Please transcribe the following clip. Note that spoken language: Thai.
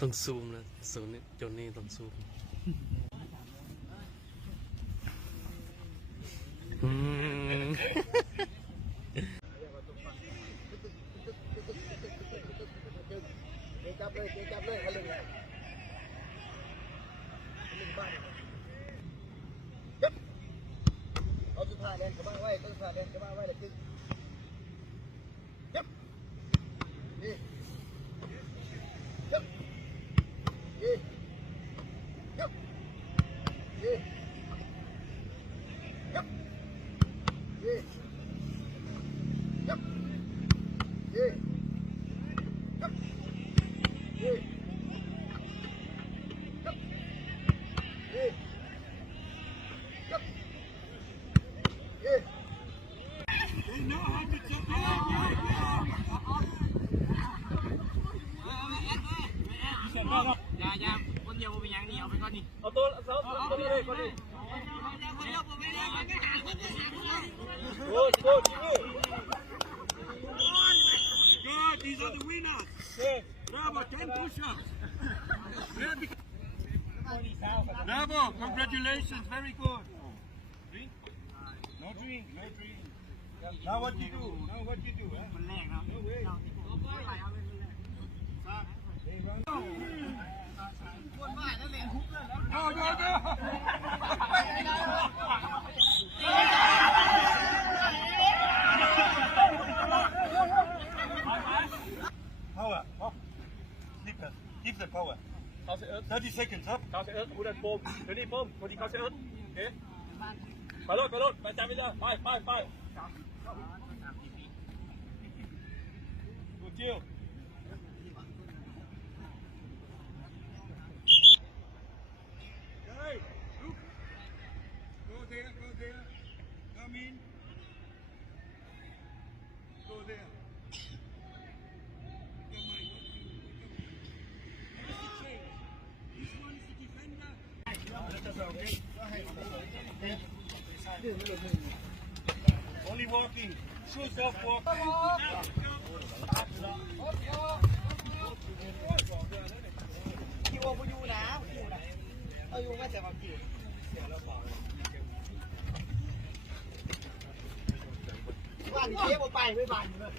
ต้องซูมนะซูมนี่จนนี่ต้องซูมจับเลยจับเลยเขาเลยเอาสุดท้ายเลยกระบ้างไว้สุดท้ายเลยกระบ้างไว้เลยคือนี่นี่นี่อย่าคนเดียวเป็นอย่างนี้เอาไปก่อนนี่เอาตัวนี้เลยคนนี้Good. These are the winners. Bravo, 10 push-ups. Bravo, congratulations, very good. Drink? No drink. Now what you do? No way. Power. Give the power. 30 seconds up. เขาเสียพูดดันโฟมเดี๋ยวนี้โฟมคนที่เขาเสียเอ๊ะไปรถไปจับไปเลยไปดูจิ้วGo there. Come in. Go there. This one is the defender. Only walking. Shoes off walking. คิวกูอยู่นะเอาอยู่มาแต่มาคิวบ้านเจ๊ไปไม่บ้านเลย